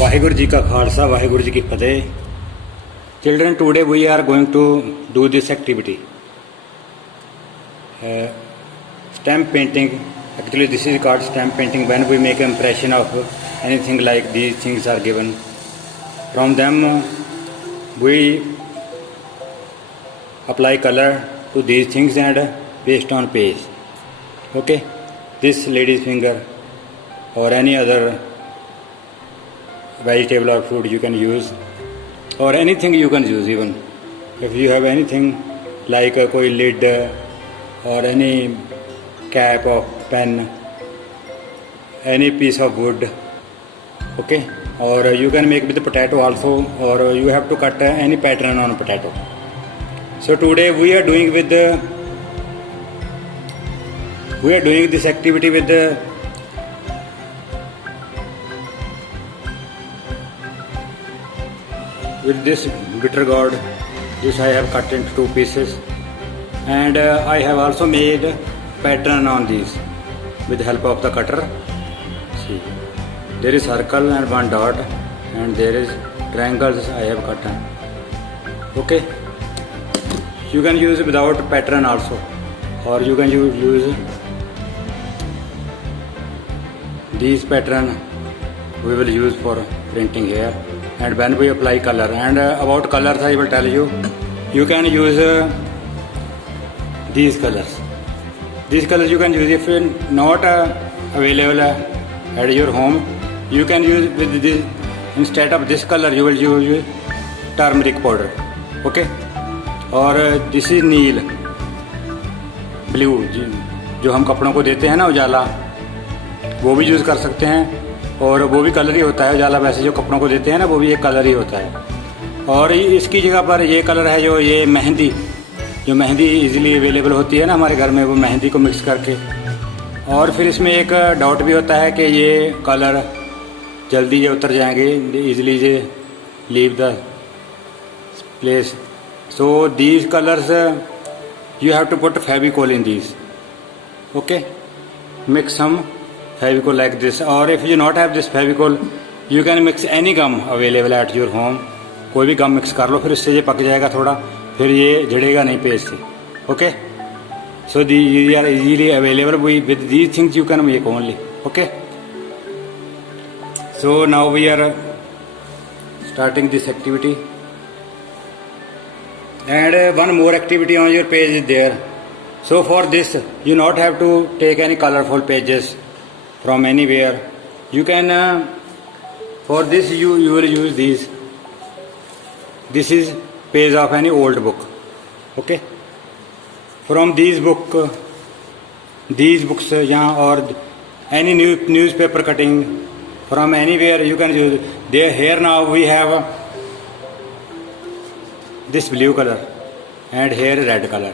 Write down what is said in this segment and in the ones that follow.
वाहिगुरु जी का खालसा वाहिगुरु जी की फतेह. Children, today we are going to do this activity. Stamp painting. Actually, this is called stamp painting when we make an impression of anything like these things are given. From them, we apply color to these things and paste on page. Okay, this lady's finger or any other vegetable or fruit you can use, or anything you can use. Even if you have anything like a koi lid or any cap of pen, any piece of wood, okay, or you can make with the potato also, or you have to cut any pattern on potato. So today we are doing this activity with this bitter gourd. This I have cut into 2 pieces, and I have also made pattern on these with the help of the cutter. See, there is circle and 1 dot, and there is triangles I have cut. Okay, you can use without pattern also, or you can use these pattern we will use for printing here. And when we apply color, and about colors I will tell you, you can use these colors. These colors you can use if not available at your home. You can use with this, instead of this color you will use turmeric powder. Okay, और this is nil blue जो हम कपड़ों को देते हैं ना उजाला, वो भी यूज़ कर सकते हैं, और वो भी कलर ही होता है. उजाला वैसे जो कपड़ों को देते हैं ना, वो भी एक कलर ही होता है. और इसकी जगह पर ये कलर है जो ये मेहंदी, जो मेहंदी इजीली अवेलेबल होती है ना हमारे घर में, वो मेहंदी को मिक्स करके. और फिर इसमें एक डाउट भी होता है कि ये कलर जल्दी ये उतर जाएंगे, इजीली ये leave the place. So these colours you have to put Fevicol in these. Okay, mix some Fevicol like this, or if you not have this Fevicol, you can mix any gum available at your home. कोई भी गम mix कर लो, फिर इससे ये पक जाएगा थोड़ा, फिर ये जड़ेगा नहीं पेज से. Okay, so these are easily available. With these things you can make only. Okay, so now we are starting this activity. And one more activity on your page is there. So for this you not have to take any colorful pages from anywhere. You can for this you will use these. This is page of any old book. Okay, from these books यहाँ, or any newspaper cutting from anywhere you can use. There here now we have this blue color and here red color.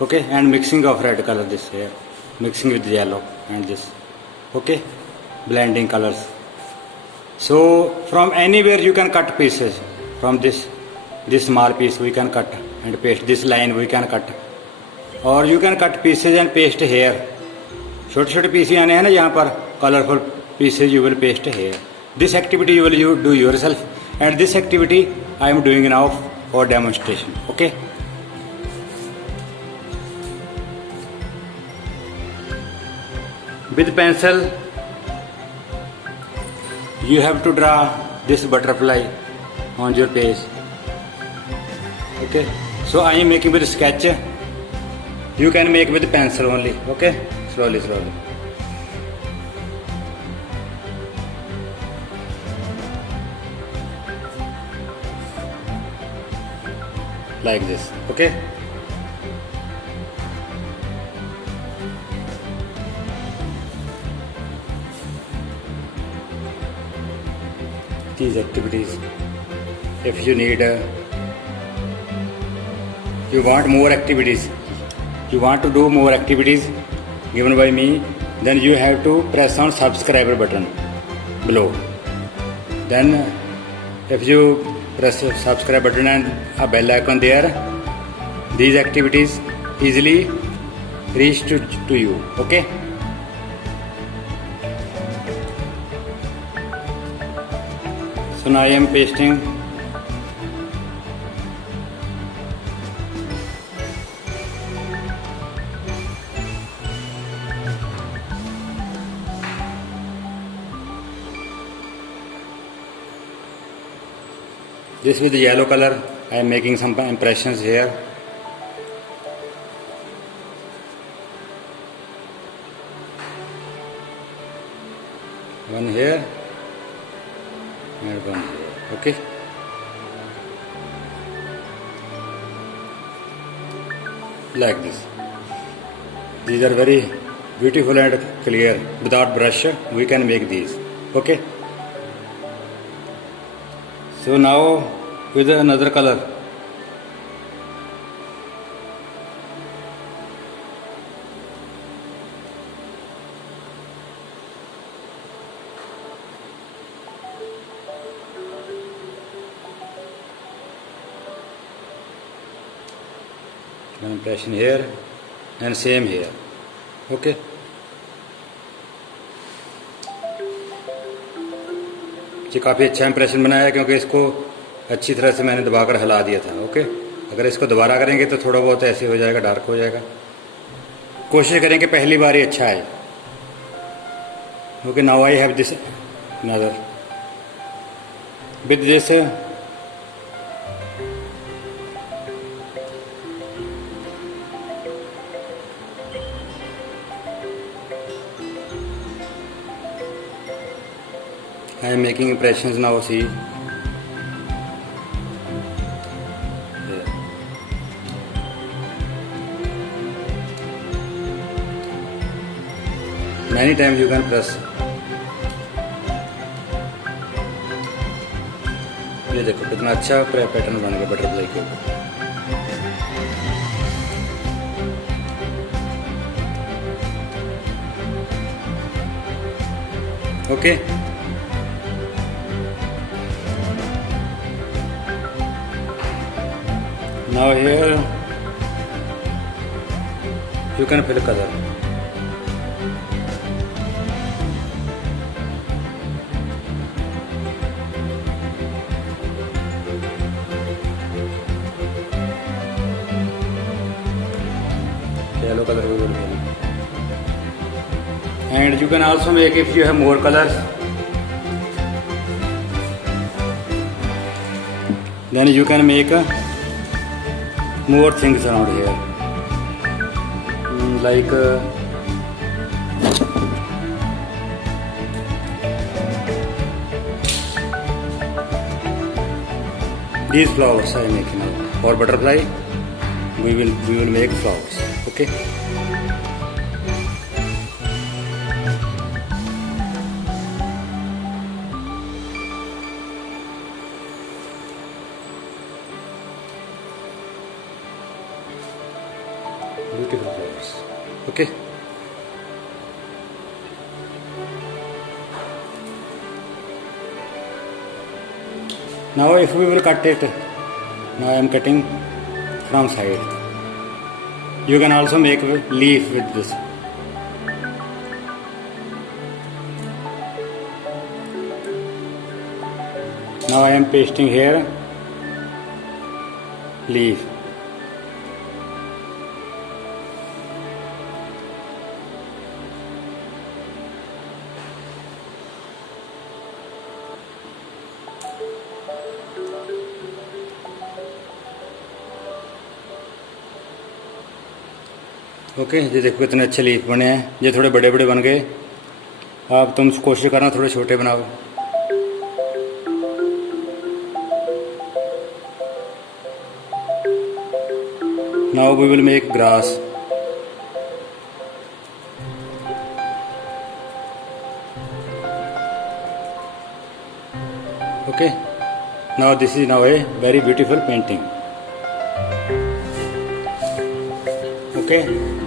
Okay, and mixing of red color, this here mixing with yellow and this. Okay, blending colors. So from anywhere you can cut pieces. From this small piece we can cut and paste. This line we can cut, or you can cut pieces and paste here. छोटे छोटे piece आने हैं ना यहाँ पर, colourful pieces you will paste here. This activity you will do yourself, and this activity I am doing now for demonstration. Okay, with pencil you have to draw this butterfly on your page. Okay, so I am making with sketch. You can make with pencil only. Okay, slowly like this. Okay, these activities, if you need you want more activities, you want to do more activities given by me, then you have to press on subscriber button below. Then if you press subscribe button and a bell icon there, these activities easily reach to you. Okay, So now I am pasting this with the yellow color. I am making some impressions here. One here and one here. Okay. Like this. These are very beautiful and clear. Without brush, we can make these. Okay. So now with another color. One impression here and same here. Okay. ये काफ़ी अच्छा impression बनाया है क्योंकि इसको अच्छी तरह से मैंने दबाकर हिला दिया था. ओके. अगर इसको दोबारा करेंगे तो थोड़ा बहुत ऐसे हो जाएगा, डार्क हो जाएगा. कोशिश करें कि पहली बार ही अच्छा आए. Okay. Now I have this another with this I am making impressions now. See, many times you can press. ये देखो कितना अच्छा पैटर्न बन गया बटरफ्लाई के ऊपर. Okay. Now here you can fill color. Yellow color we will fill. And you can also make, if you have more colors, then you can make more things around here, like these flowers I am making now. For butterfly we will make flowers. Okay. Beautiful flowers. Okay. Now if we will cut it, now I am cutting from side. You can also make a leaf with this. Now I am pasting here leaf. Okay. ये देखो कितने अच्छे leaf बने हैं. ये थोड़े बड़े बड़े बन गए. आप तुम कोशिश करना थोड़े छोटे बनाओ. Now we will make grass. Okay. Now this is now a very beautiful painting. Okay.